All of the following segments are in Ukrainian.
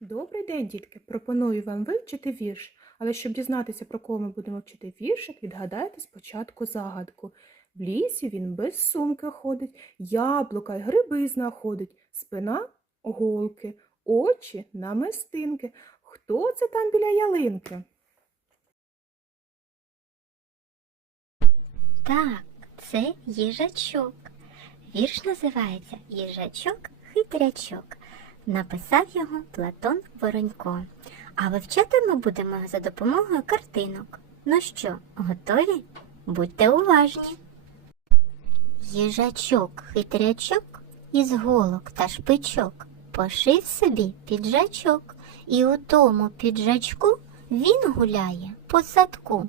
Добрий день, дітки! Пропоную вам вивчити вірш. Але щоб дізнатися, про кого ми будемо вчити віршик, відгадайте спочатку загадку. В лісі він без сумки ходить, яблука й гриби знаходить, спина голки, очі намистинки. Хто це там біля ялинки? Так, це їжачок. Вірш називається Їжачок-хитрячок. Написав його Платон Воронько. А вивчати ми будемо за допомогою картинок. Ну що, готові? Будьте уважні. Їжачок-хитрячок із голок та шпичок пошив собі піджачок, і у тому піджачку він гуляє по садку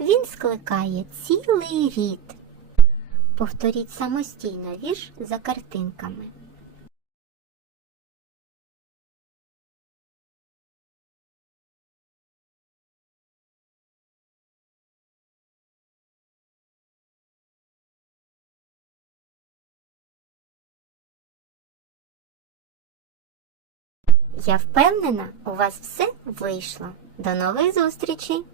він скликає цілий рід. Повторіть самостійно вірш за картинками. Я впевнена, у вас все вийшло. До нових зустрічей!